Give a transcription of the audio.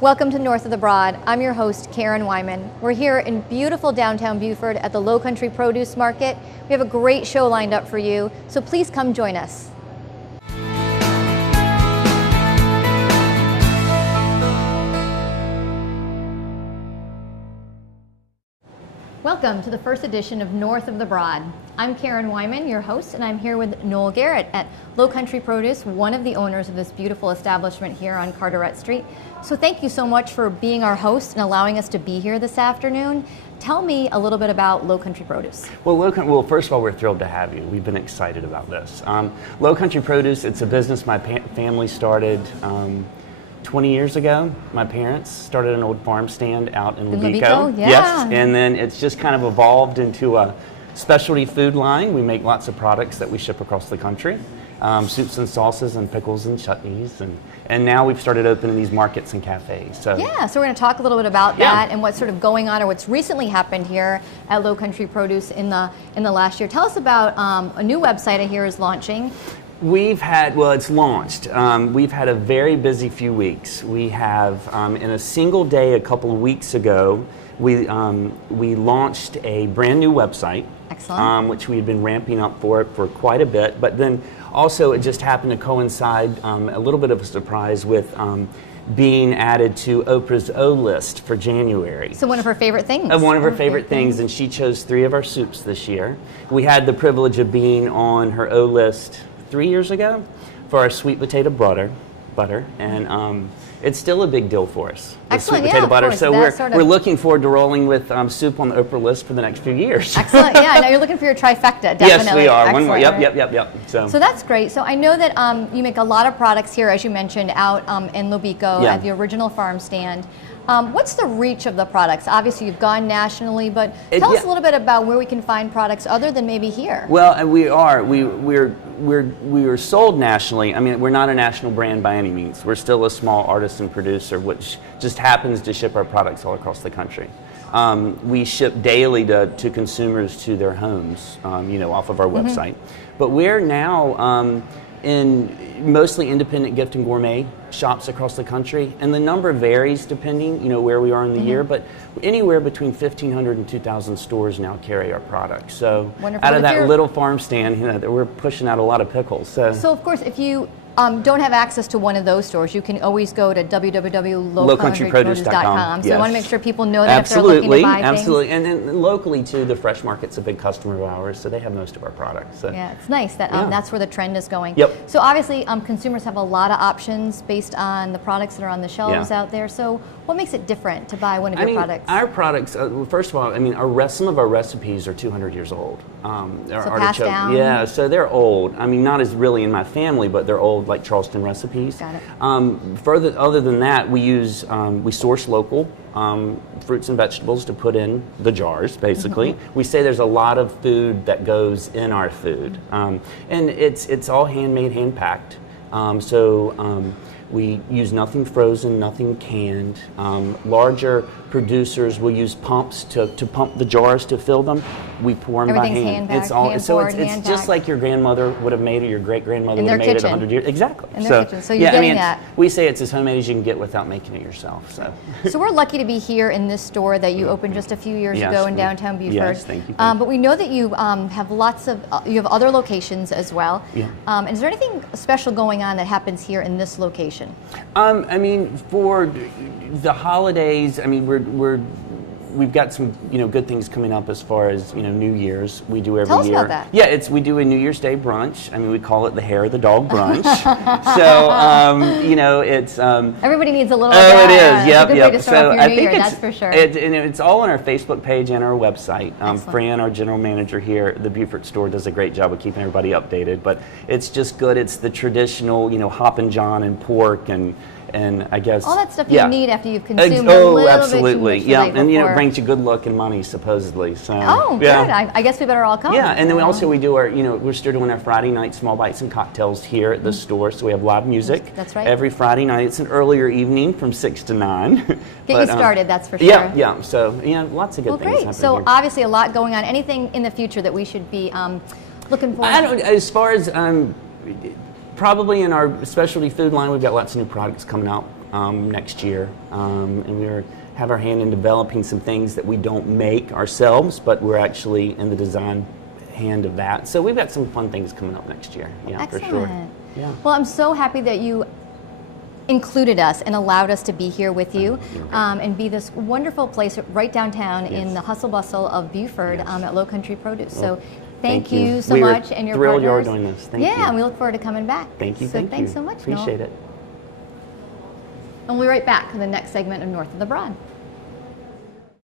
Welcome to North of the Broad. I'm your host, Karen Wyman. We're here in beautiful downtown Beaufort at the Low Country Produce Market. We have a great show lined up for you, so please come join us. Welcome to the first edition of North of the Broad. I'm Karen Wyman, your host, and I'm here with Noel Garrett at Low Country Produce, one of the owners of this beautiful establishment here on Carteret Street. So thank you so much for being our host and allowing us to be here this afternoon. Tell me a little bit about Low Country Produce. Well, first of all, we're thrilled to have you. We've been excited about this. Low Country Produce, it's a business my family started 20 years ago. My parents started an old farm stand out in Lobico. Yeah. Yes, and then it's just kind of evolved into a specialty food line. We make lots of products that we ship across the country. Soups and sauces and pickles and chutneys, and now we've started opening these markets and cafes. So we're going to talk a little bit about that and what's sort of going on or what's recently happened here at Low Country Produce in the last year. Tell us about a new website I hear is launching. It's launched. We've had a very busy few weeks. We have, in a single day a couple of weeks ago, we launched a brand new website. Excellent. Which we had been ramping up for quite a bit, but then also it just happened to coincide a little bit of a surprise with being added to Oprah's O list for January. So one of her favorite things. One of her favorite things, and she chose 3 of our soups this year. We had the privilege of being on her O list 3 years ago for our sweet potato butter, and it's still a big deal for us. Excellent, sweet potato butter. Course, so we're looking forward to rolling with soup on the Oprah list for the next few years. Excellent. Yeah, now you're looking for your trifecta. Definitely. Yes, we are. Excellent. One more. Yep. So that's great. So I know that you make a lot of products here, as you mentioned, out in Lobico at the original farm stand. What's the reach of the products? Obviously, you've gone nationally, but tell us a little bit about where we can find products other than maybe here. Well, we are. We're sold nationally. I mean, we're not a national brand by any means. We're still a small artisan producer, which just happens to ship our products all across the country. We ship daily to consumers to their homes, off of our website. But we're now in mostly independent gift and gourmet shops across the country, and the number varies depending, where we are in the year, but anywhere between 1,500 and 2,000 stores now carry our products. So out of that little farm stand, we're pushing out a lot of pickles. So of course, if you don't have access to one of those stores, you can always go to www.lowcountryproduce.com. So you want to make sure people know that if they're looking to buy things. Absolutely. And then locally too, the Fresh Market's a big customer of ours, so they have most of our products. So. Yeah, it's nice that that's where the trend is going. Yep. So obviously, consumers have a lot of options based on the products that are on the shelves out there. So what makes it different to buy one of your products? Our products, first of all, some of our recipes are 200 years old. So passed down? Yeah, so they're old. I mean, not as really in my family, but they're old, like Charleston recipes. Got it. Other than that, we source local fruits and vegetables to put in the jars, basically. We say there's a lot of food that goes in our food. And it's all handmade, hand-packed. We use nothing frozen, nothing canned. Larger producers will use pumps to pump the jars to fill them. We pour them by hand. It's just like your grandmother would have made it, your great grandmother would have made it 100 years. Exactly. In their kitchen. So you're getting that. We say it's as homemade as you can get without making it yourself. So we're lucky to be here in this store that you opened just a few years ago in downtown Beaufort. Yes, thank you. But we know that you have you have other locations as well. Yeah. And is there anything special going on that happens here in this location? For the holidays, we've got some good things coming up as far as New Year's. We do every year. Tell us about that. Yeah, we do a New Year's Day brunch. We call it the hair of the dog brunch. So it's everybody needs a little. Oh, it is. Yep. Way to start off your New Year, that's for sure. It's all on our Facebook page and our website. Fran, our general manager here at the Beaufort store, does a great job of keeping everybody updated. But it's just good. It's the traditional, Hoppin' John and pork and I guess all that stuff you need after you've consumed a little absolutely. bit too much and it brings you good luck and money supposedly. So good. I guess we better all come. Yeah, and then we do our we're still doing our Friday night small bites and cocktails here at the store. So we have live music. That's right. Every Friday night. It's an earlier evening from 6 to 9. Get you started. That's for sure. Yeah. So lots of good things. Great. So obviously a lot going on. Anything in the future that we should be looking for? As far as probably in our specialty food line, we've got lots of new products coming out next year, and we have our hand in developing some things that we don't make ourselves, but we're actually in the design hand of that. So we've got some fun things coming up next year. Yeah, Excellent. for sure. Yeah. Well, I'm so happy that you included us and allowed us to be here with you and be this wonderful place right downtown in the hustle bustle of Buford at Low Country Produce. Well, so thank you so we much and your thrilled partners. you're doing this. Thank you. Yeah, and we look forward to coming back. Thank you. So thank thanks you. so much, Appreciate Noel. it. And we'll be right back for the next segment of North of the Broad.